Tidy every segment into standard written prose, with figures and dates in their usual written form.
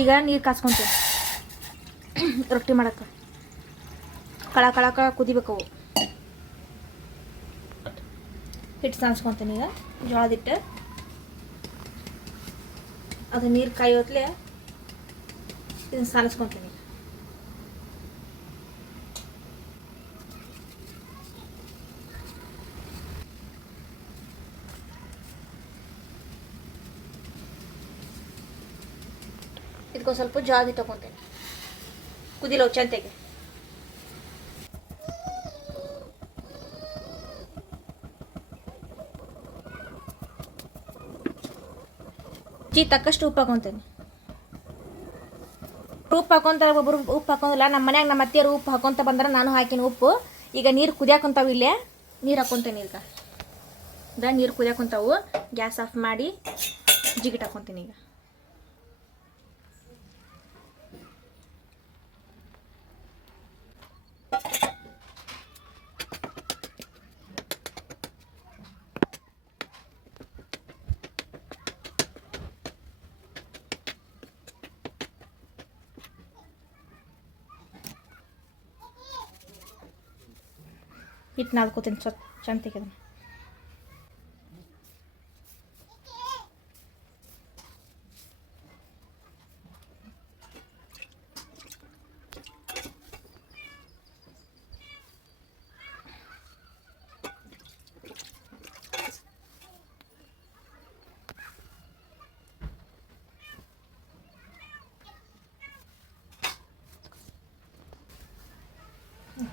ಈಗ ನೀರು ಕಾಸ್ಕೊತೀನಿ ರೊಟ್ಟಿ ಮಾಡಕ್ಕೆ. ಕಳ ಕಳ ಕಳ ಕುದಿಬೇಕು ಅವು. ಹಿಟ್ಟು ಸಾನ್ಸ್ಕೊತೀನಿ ಈಗ ಜೋಳದ ಹಿಟ್ಟು. ಅದು ನೀರು ಕಾಯೋತ್ಲೆ ಇದನ್ನು ಸಾಲಿಸ್ಕೊತೀನಿ. ಇದಕ್ಕೊಂದು ಸ್ವಲ್ಪ ಜೋಳದ ಹಿಟ್ಟು ತಗೊತೀನಿ. ಕುದಿಲೋ ಚಂತೆಗೆ. ತಕ್ಕಷ್ಟು ಉಪ್ಪು ಹಾಕೊತೀನಿ. ಉಪ್ಪು ಹಾಕೊಂತಾರೆ ಒಬ್ಬರು, ಉಪ್ಪು ಹಾಕೋದಿಲ್ಲ. ನಮ್ಮ ಮನ್ಯಾಗ ನಮ್ಮ ಅತ್ತೆಯರು ಉಪ್ಪು ಹಾಕೊತ ಬಂದ್ರೆ ನಾನು ಹಾಕಿನ ಉಪ್ಪು. ಈಗ ನೀರು ಕುದಿಯಾಕೊಂತಾವು. ಇಲ್ಲೇ ನೀರು ಹಾಕ್ಕೊತೀನಿ. ಈಗ ನೀರು ಕುದಿಯಾಕೊಂತಾವು. ಗ್ಯಾಸ್ ಆಫ್ ಮಾಡಿ ಜಿಗಿಟ್ ಹಾಕ್ಕೊತೀನಿ. ಈಗ ಹಿಟ್ಟು ನಾದ್ಕೋತೀನಿ ಚಂದ ತೆಗೆದು.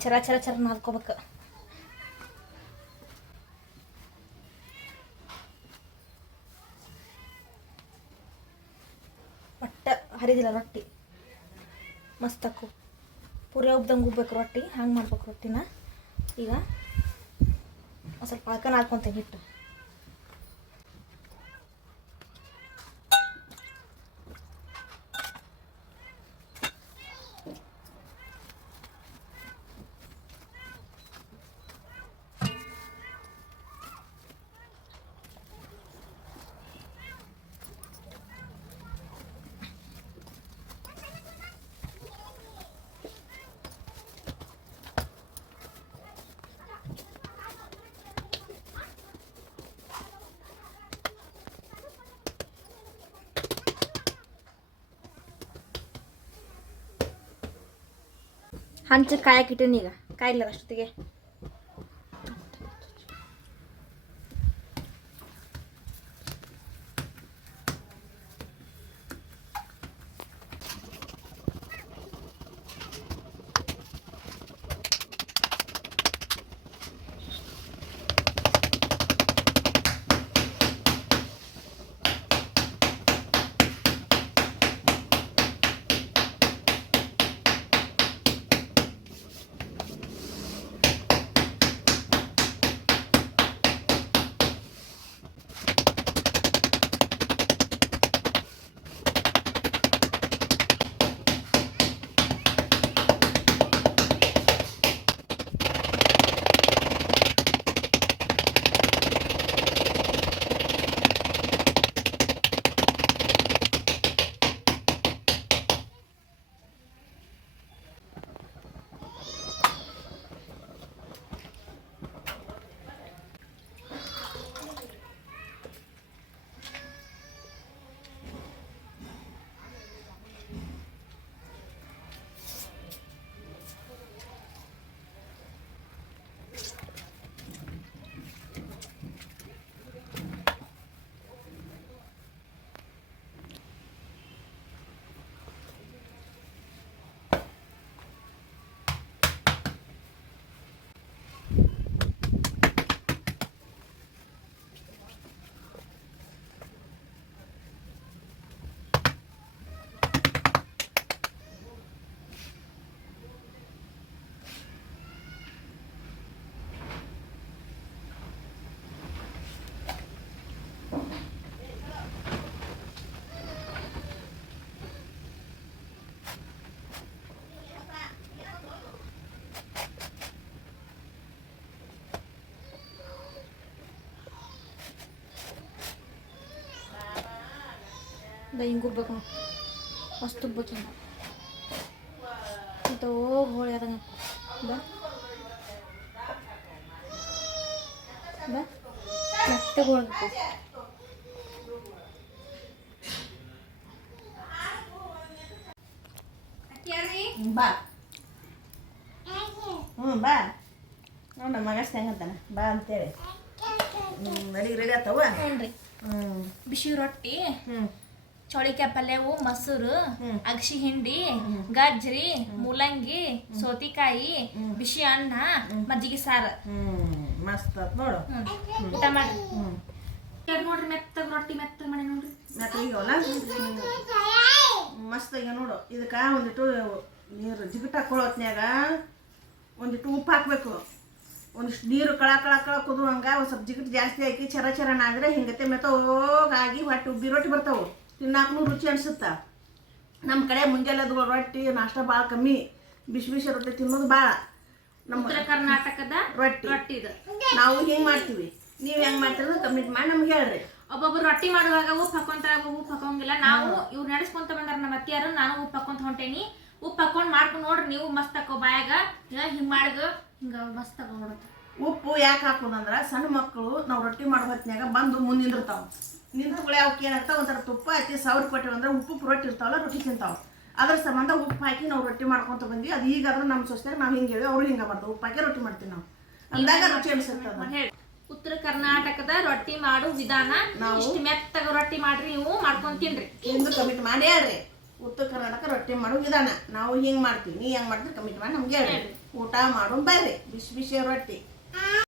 ಚರ ಚರ ಚರ ನಾದ್ಕೋಬೇಕು. ಹರಿದಿಲ್ಲ ರೊಟ್ಟಿ ಮಸ್ತ್ ಹಾಕು. ಪೂರಿ ಉಬ್ದಂಗೆ ಉಬ್ಬೇಕು ರೊಟ್ಟಿ. ಹಂಗೆ ಮಾಡ್ಬೇಕು ರೊಟ್ಟಿನ. ಈಗ ಸ್ವಲ್ಪ ಹಾಕೊಂಡು ಹಾಕ್ಕೊತೀನಿ ಹಿಟ್ಟು. ಹಂಚು ಕಾಯಕ್ಕಿಟ್ಟೀನಿ. ಈಗ ಕಾಯಿಲ್ಲ ಅಷ್ಟೊತ್ತಿಗೆ. ಹಿಂಗೆ ಉಬ್ಬೇಕು. ಮಸ್ತ್ ಉಬ್ಬಕ್ಕೆ ಅಂತ ಹೋಳಿ ಅದಂಗ ಬಾ ಬಾ ಮತ್ತೆ ಹೋಳ್ಬೇಕು ಬಾ ಬಾ ನೋಡ ಮಗಸ್ ಹೆಂಗಂತಾನ ಬಾ ಅಂತೇಳಿ ರೆಡಿ ಆತವ ಹ್ಞೂ ಬಿಸಿ ರೊಟ್ಟಿ ಚೌಳಿಕಾಯಿ ಪಲ್ಯವು ಮೊಸರು ಅಗಸಿ ಹಿಂಡಿ ಗಜ್ರಿ ಮೂಲಂಗಿ ಸೌತಿಕಾಯಿ ಬಿಸಿ ಅನ್ನ ಮಜ್ಜಿಗೆ ಸಾರು ಮಸ್ತ್ ಆತ್ ನೋಡು ಊಟ ಮಾಡಿ ನೋಡ್ರಿ ಮೆತ್ತಗ ರೊಟ್ಟಿ ಮೆತ್ತಗ ಮಾಡಿ ನೋಡ್ರಿ ಮೆತ್ತಗಲ್ಲ ಮಸ್ತ್ ಈಗ ನೋಡು ಇದಕ್ಕೆ ಒಂದಿಟ್ಟು ನೀರು ಜಿಗಿಟ್ ಹಾಕೊಳ್ಳೋತ್ನ್ಯಾಗ ಒಂದಿಟ್ಟು ಉಪ್ಪು ಹಾಕಬೇಕು ಒಂದಿಷ್ಟು ನೀರು ಕಳ ಕುದುವಂಗ ಒಂದು ಸ್ವಲ್ಪ ಜಿಗಿಟ್ ಜಾಸ್ತಿ ಹಾಕಿ ಚರನ ಆದರೆ ಹಿಂಗತೆ ಮೆತ್ತಗಾಗಿ ಹೊಟ್ಟೆ ಉಬ್ಬಿ ರೊಟ್ಟಿ ಬರ್ತಾವೆ ತಿನ್ನಾಕೂ ರುಚಿ ಅನ್ಸುತ್ತ ನಮ್ಮ ಕಡೆ ಮುಂಜಾನೆದು ರೊಟ್ಟಿ ನಾಷ್ಟ ಭಾಳ ಕಮ್ಮಿ ಬಿಸಿ ರೊಟ್ಟಿ ತಿನ್ನೋದು ಭಾಳ ನಮ್ಮ ಉತ್ತರ ಕರ್ನಾಟಕದ ರೊಟ್ಟಿ ಇದು ನಾವು ಹಿಂಗೆ ಮಾಡ್ತೀವಿ ನೀವು ಹೆಂಗೆ ಮಾಡ್ತೀರ ಕಮೆಂಟ್ ಮಾಡಿ ನಮ್ಗೆ ಹೇಳ್ರಿ ಒಬ್ಬೊಬ್ರು ರೊಟ್ಟಿ ಮಾಡುವಾಗ ಉಪ್ಪು ಹಾಕೊಂತಾರ ಉಪ್ಪು ಹಾಕೋಂಗಿಲ್ಲ ನಾವು ಇವ್ರು ನಡೆಸ್ಕೊಂತ ಬಂದಾರ ನಮ್ಮ ಅತ್ತಿಯಾರು ನಾನು ಉಪ್ಪು ಹಾಕೊಂತ ಹೊಂಟೇನಿ ಉಪ್ಪು ಹಾಕೊಂಡು ಮಾಡ್ಕೊಂಡು ನೋಡ್ರಿ ನೀವು ಮಸ್ತ್ ಹಾಕೋ ಬಾಯಾಗ ಹಿಂಗೆ ಮಾಡಿದ ಹಿಂಗೆ ಮಸ್ತ್ ಹಾಕೊಂಡ್ಬಿಡುತ್ತೆ ಉಪ್ಪು ಯಾಕೆ ಹಾಕೋದಂದ್ರೆ ಸಣ್ಣ ಮಕ್ಕಳು ನಾವು ರೊಟ್ಟಿ ಮಾಡೋ ಹೊತ್ನ್ಯಾಗ ಬಂದು ಮುಂದೆ ನಿಂದಿರ್ತಾವೆ ನಿಂತುಗಳೇ ಅವಕ್ಕೆ ಏನಾಗ್ತಾವೆ ಒಂಥರ ತುಪ್ಪ ಹಾಕಿ ಸಾವಿರ ಕೊಟ್ಟಿವಿ ಅಂದ್ರೆ ಉಪ್ಪು ರೊಟ್ಟಿ ಇರ್ತಾವಲ್ಲ ರೊಟ್ಟಿ ತಿಂತಾವೆ ಅದ್ರ ಸಂಬಂಧ ಉಪ್ಪು ಹಾಕಿ ನಾವು ರೊಟ್ಟಿ ಮಾಡ್ಕೊತ ಬಂದ್ವಿ ಅದು ಈಗಾದ್ರೂ ನಮ್ಮ ಸೊಸೆಯಾಗ ನಾವು ಹಿಂಗೆ ಹೇಳಿ ಅವ್ರು ಹಿಂಗೆ ಮಾಡ್ತಾವೆ ಉಪ್ಪು ಹಾಕಿ ರೊಟ್ಟಿ ಮಾಡ್ತೀವಿ ನಾವು ಅಂದಾಗ ರುಚಿ ಅನಿಸುತ್ತೆ ಹೇಳಿ ಉತ್ತರ ಕರ್ನಾಟಕದ ರೊಟ್ಟಿ ಮಾಡೋ ವಿಧಾನ ನಾವು ಇಷ್ಟು ಮೆತ್ತಗ ರೊಟ್ಟಿ ಮಾಡ್ರಿ ನೀವು ಮಾಡ್ಕೊಂಡು ತಿನ್ರಿ ಹಿಂಗೆ ಕಮಿಟ್ ಮಾಡಿ ಹೇಳ್ರಿ ಉತ್ತರ ಕರ್ನಾಟಕ ರೊಟ್ಟಿ ಮಾಡೋ ವಿಧಾನ ನಾವು ಹಿಂಗೆ ಮಾಡ್ತೀವಿ ನೀ ಹೆಂಗೆ ಮಾಡ್ತೀರಿ ಕಮಿಟ್ ಮಾಡಿ ನಮ್ಗೆ ಹೇಳ್ರಿ ಊಟ ಮಾಡೋ ಬರ್ರಿ ಬಿಸಿ ರೊಟ್ಟಿ